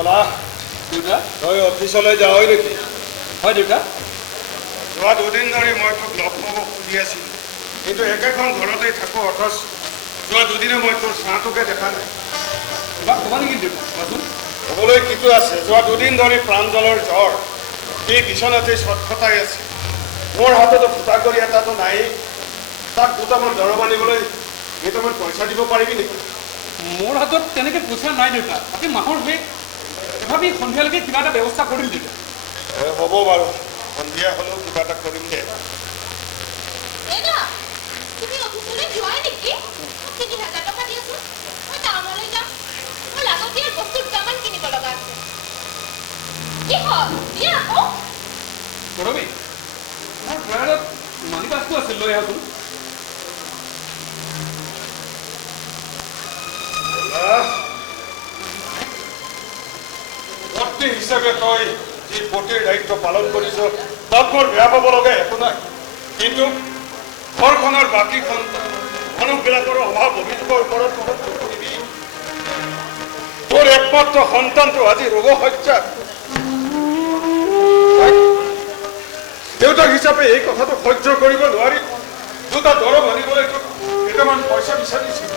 বলা দেউতা তই অফিচলৈ যাৱই নেকি? হয় দেউতা। যোৱা দুদিন ধৰি মই তোক লগ পাব খুজি আছিলোঁ, কিন্তু একেখন ঘৰতেই থাকোঁ, অথচ যোৱা দুদিনে মই তোৰ চাহটোকে দেখা নাই। কিবা ক'বা নেকি দেউতা? কোৱাচোন। ক'বলৈ কিটো আছে, যোৱা দুদিন ধৰি প্ৰাঞ্জলৰ জ্বৰ, এই বিচনাতে ছটফটাই আছে। মোৰ হাততো ফুটা কৰি এটাতো নায়েই, তাক দুটামান দৰৱ আনিবলৈ কেইটামান পইচা দিব পাৰিবি নেকি? মোৰ হাতত তেনেকৈ পইচা নাই দেউতা, বাকী মাহৰ শেষ, তথাপি সন্ধিয়ালৈকে কিবা এটা ব্যৱস্থা কৰিম দেউতা। হ'ব বাৰু, সন্ধিয়া হ'লেও কিবা এটা কৰিম দে। তুমি অফিচলৈ যোৱাই নেকি? ৩,০০০ টকা দিয়াচোন, মই টাউনলৈ যাম। মোৰ লাগতিয়াল বস্তু দুটামান কিনিব লগা আছে। কি হ'ল দিয়া আকৌ? কৰবি মোৰ ড্ৰয়াৰত মানি বাছটো আছিল, লৈ আহচোন। পত্নী হিচাপে তই যি পতিৰ দায়িত্ব পালন কৰিছ, তাত মোৰ বেয়া পাব লগা একো নাই, কিন্তু ঘৰখনৰ বাকী মানুহবিলাকৰ অভাৱ অভিযোগৰ ওপৰত কৰিবি। তোৰ একমাত্ৰ সন্তানটো আজি ৰোগশয্যাত। দেউতাক হিচাপে এই কথাটো সহ্য কৰিব নোৱাৰি দুটা দৰৱ আনিবলৈ তোক কেইটামান পইচা বিচাৰিছিল।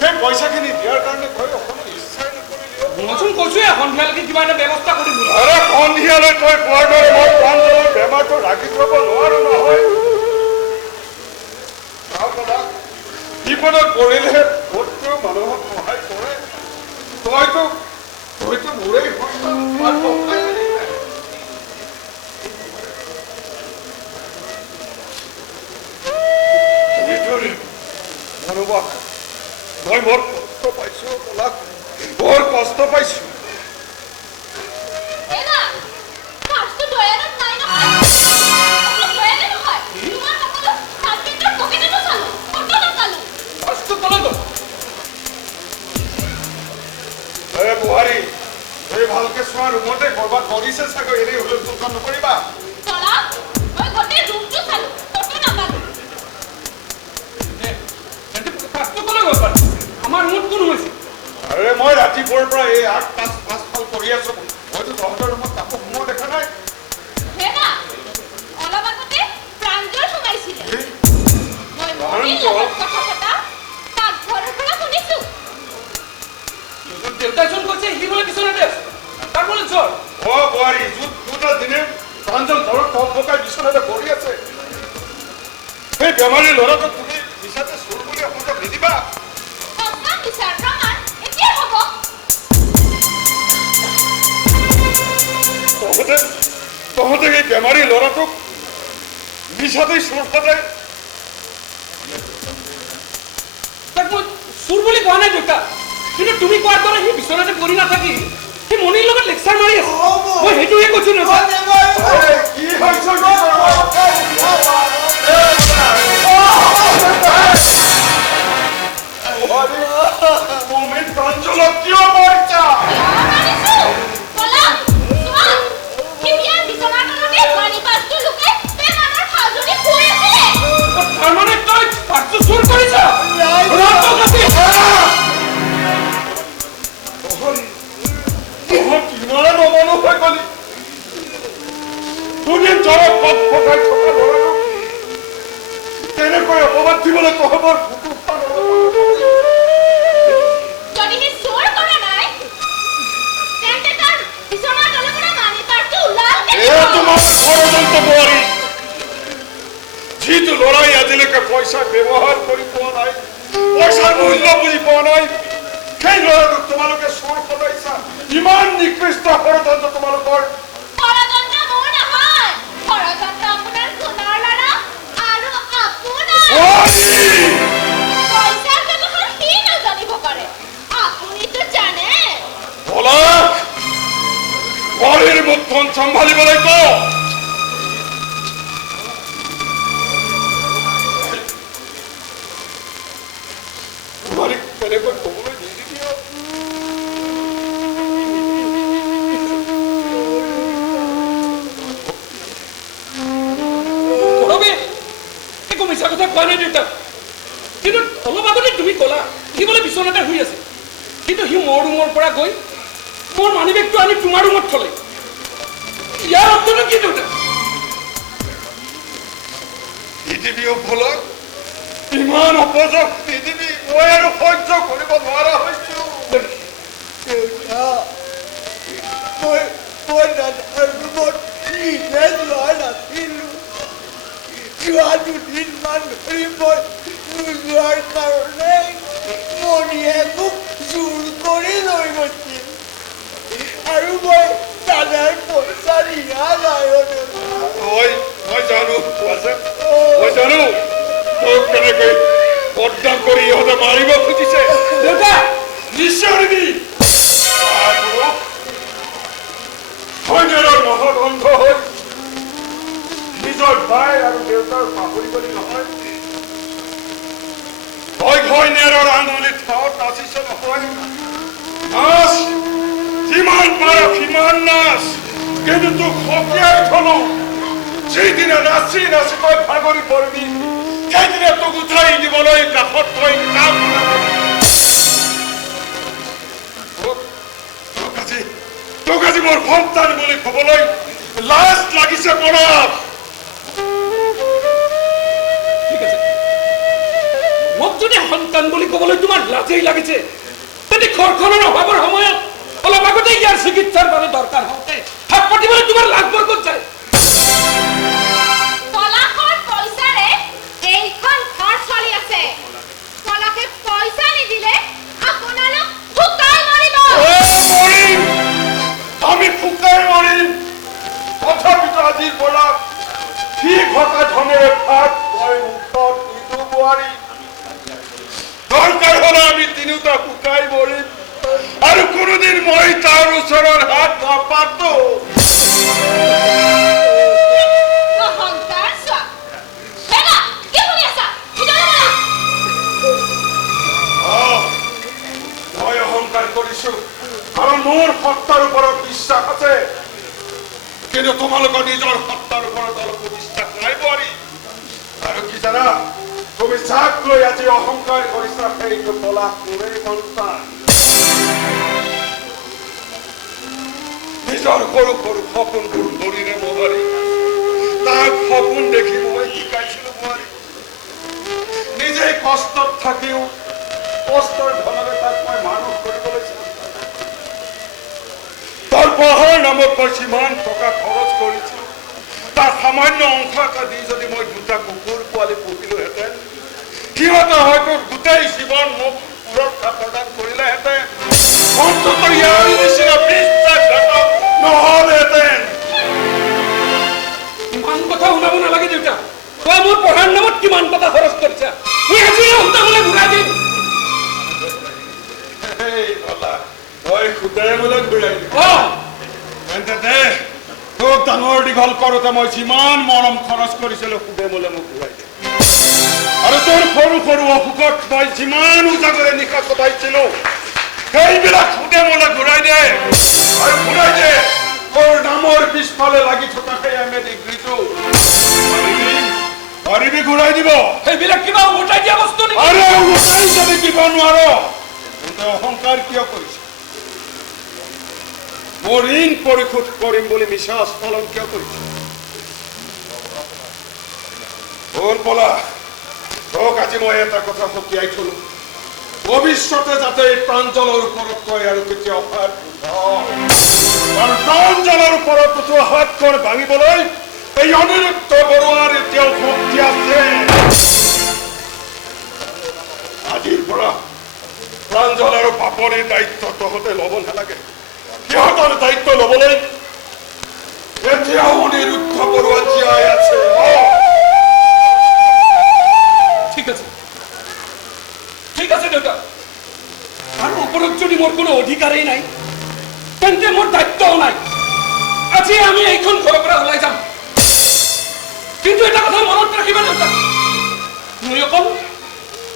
সেই পইচাখিনি দিয়াৰ কাৰণে তই অকণমান ইচ্ছাই নকৰিলি। মইচোন কৈছোৱে সন্ধিয়ালৈকে কিবা এটা ব্যৱস্থা কৰিম বুলি। আৰে সন্ধিয়ালৈ তই কোৱাৰ দৰে মই প্ৰাঞ্জলৰ বেমাৰটো ৰাখি থব নোৱাৰো নহয়। বিপদত পৰিলেহে ক'তটো মানুহক সহায় কৰে। তইতো মোৰেই সন্তান, তোমাৰ সহায় নাই। মনোবা মই বৰ কষ্ট পাইছো, কলাক বৰ কষ্ট পাইছো। বুহাৰী এই ভালকে চোৱা, ৰুমতে কৰবাত কৰিছে চাগৈ, এনেই হলেও চিন্তা নকৰিবা। আমাৰ ৰুমত কোন হৈছে? আৰে মই ৰাতিপুৱাৰ পৰা এই ৮-৫ কৰি আছো, মইতো তহঁতৰ ৰুমত কাকো সোমোৱা দেখা নাই। দেউতাইচোন কৈছে সি বোলে বিচনাতে আছে, তাৰ বোলে জ্বৰ। বুহাৰী দুটা দিনে প্ৰাঞ্জল ঘৰত থকাই বিচনাতে পৰি আছে। সেই বেমাৰী ল'ৰাটোক তুমি বিচনাতে চোৰ বুলি অসুবিধা নিদিবা। তহঁতে এই বেমাৰী ল'ৰাটোক মিছাতেই চোৰ সদায়। তাক মই চোৰ বুলি কোৱা নাই দেউতা, কিন্তু তুমি কোৱাৰ দৰে সি বিচনাতে পৰি নাথাকি সি মণিৰ লগত লেকচাৰ মাৰি আছে, মই সেইটোহে কৈছো। কি হৈছে প্ৰাঞ্জলক কিয় মাৰিছা? দুদিন জ্বৰত পথ পকাই থকা ল'ৰাটোক তেনেকৈ অপবাদ দিবলৈ তহঁতৰ যিটো ল'ৰাই আজিলৈকে পইচা ব্যৱহাৰ কৰি পোৱা নাই, পইচাৰ মূল্য বুজি পোৱা নাই, সেই ল'ৰাটোক তোমালোকে চোৰ সদাইছা। ইমান নিকৃষ্ট ষড়যন্ত্ৰ তোমালোকৰ। মুখখন চম্ভালিবলৈ কওঁ। তেনেকৈ কবলৈ নিদিবি। একো মিছা কথা কোৱা নাই দেউতা, কিন্তু অলপ আগতে তুমি ক'লা সি বোলে বিচনাতে শুই আছে, কিন্তু সি মোৰ ৰুমৰ পৰা গৈ মোৰ মানি বেগটো আনি তোমাৰ ৰুমত থলে ইয়াৰ অৰ্থটো কি দেউতা পৃথিৱীও ভুলক ইমান অপযোগ পৃথিৱী মই আৰু সহ্য কৰিব নোৱাৰা হৈছো মই দাদাৰ ৰুমত নিজে যোৱা নাছিলো যোৱা দুদিনমান ধৰি মই নোযোৱাৰ কাৰণে মণিয়ে মোক জোৰ কৰি লৈ গৈছিল আৰু মই দাদাৰ পইচা দিয়া নাই মই জানো তোক কেনেকৈ বদনাম কৰি ইহঁতে মাৰিব খুজিছে দেউতা নিশ্চয় নিবি সৈন্যৰ মহগন্ধ হৈ নিজৰ ভাই আৰু দেউতাৰ পাহৰি গলি নহয় তই সৈন্যৰ আঙুলিত ঠাৱত নাচিছ নহয় নাচ যিমান পাৰ সিমান নাচ কিন্তু তোক সকীয়াই থলো যিদিনা নাচি নাচি তই ভাগৰি পৰিবি সেইদিনা তোক উঠাই দিবলৈ কাষত তই কাম তোক আজি মোৰ সন্তান বুলি কবলৈ লাজ লাগিছে বৰফ ঠিক আছে মোক যদি সন্তান বুলি ক'বলৈ তোমাৰ লাজেই লাগিছে তেন্তে ঘৰখনৰ অভাৱৰ সময়ত অলপ আগতে ইয়াৰ চিকিৎসাৰ বাবে দৰকাৰ হওঁতে হাত পাতিবলৈ তোমাৰ লাজ বৰকত যায় পলাশৰ পইচাৰে এইখন ঘৰ চলি আছে পলাশে পইচা নিদিলে আপোনালোক শুকাই মৰিব মৰিম আমি ফুকাই মৰিম তথাপিতো আজিৰ পৰা সি ঘটা ধনেৰে ভাত মই মুখত নিদো বোৱাৰী দৰকাৰ হলে আমি তিনিওটা ফুকাই মৰিম আৰু কোনোদিন মই তাৰ ওচৰৰ হাত নাপাতো অহংকাৰ চোৱা বেটা কি শুনি আছা ভিতৰলৈ ব'লা মই অহংকাৰ কৰিছো কাৰণ মোৰ সত্তাৰ ওপৰত বিশ্বাস আছে কিন্তু তোমালোকৰ নিজৰ সত্তাৰ ওপৰত অলপ বিশ্বাস নাই বোৱাৰী আৰু কি জানা তুমি যাক লৈ আজি অহংকাৰ কৰিছা সেইটো পলাশ মোৰেই সন্তান নিজৰ সৰু সৰু সপোনবোৰ ধৰিৰে মোহাৰি তাক সপোন দেখি মই শিকাইছিলো বোৱাৰী নিজে কষ্টত থাকিও কষ্টৰ ধনেৰে তাক মই মানুহ কৰিবলৈ চেষ্টা তাৰ পঢ়াৰ নামত মই যিমান টকা খৰচ কৰিছিলো তাৰ সামান্য অংশ এটা দি যদি মই দুটা কুকুৰ পোৱালি পুহিলোহেঁতেন সিহঁতে হয়তো গোটেই জীৱন মোক সুৰক্ষা প্ৰদান কৰিলেহেঁতেন অন্ততঃ ইয়াৰ নিচিনা বিশ্বাসঘাতক নহ'লহেঁতেন ইমান কথা শুনাব নালাগে দেউতা তই মোৰ পঢ়াৰ নামত কিমান টকা খৰচ কৰিছা মই আজি সন্তানলৈ ঘূৰাই দিম মই সুদেৰে মোলৈ ঘূৰাই দিম তেন্তে দে তোক ডাঙৰ দীঘল কৰোঁতে মই যিমান মৰম খৰচ কৰিছিলো সুদে মোলৈ মোক ঘূৰাই দিম আৰু তোৰ সৰু সৰু অসুখত মই যিমান উজাগৰে নিশা কটাইছিলো সেইবিলাক সুদে মোলৈ ঘূৰাই দে আৰু ঘূৰাই দে তোৰ নামৰ পিছফালে লাগি থকা সেই এম এ ডিগ্ৰীটো পাৰিবি ঘূৰাই দিব সেইবিলাক কিবা উভতাই দিয়া বস্তু নেকি আৰে উভতাই যদি দিব নোৱাৰ তেন্তে অহংকাৰ কিয় কৰিছ মোৰ ঋণ পৰিশোধ কৰিম বুলি মিছা আস্ফালন কিয় কৰিছ হ'ল পলাশ তোক আজি মই এটা কথা সকীয়াই থলো ভৱিষ্যতে যাতে এই প্ৰাঞ্জলৰ ওপৰত তই আৰু কেতিয়াও হাত কাৰণ প্ৰাঞ্জলৰ ওপৰত উঠোৱা হাতখন ভাঙিবলৈ এই অনিৰুদ্ধ বৰুৱাৰ এতিয়াও শক্তি আছে আজিৰ পৰা প্ৰাঞ্জল আৰু পাপনিৰ দায়িত্ব তহঁতে ল'ব নালাগে সিহঁতৰ দায়িত্ব ল'বলৈ এতিয়াও অনিৰুদ্ধ বৰুৱা জীয়াই আছে ঠিক আছে দেউতা আৰু ওপৰত যদি মোৰ কোনো অধিকাৰেই নাই তেন্তে মোৰ দায়িত্বও নাই আজি আমি এইখন ঘৰৰ পৰা ওলাই যাম কিন্তু এটা কথা মনত ৰাখিবা দেউতা মই অকল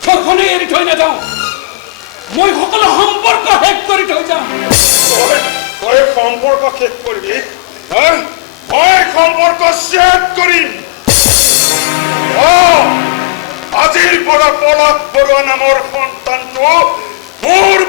ঘৰখনে এৰি থৈ নাযাওঁ মই সকলো সম্পৰ্ক শেষ কৰি থৈ যাম তই সম্পৰ্ক শেষ কৰিবি মই সম্পৰ্ক শেষ কৰিম আজিৰ পৰা পলাশ বৰুৱা নামৰ সন্তানটো মোৰ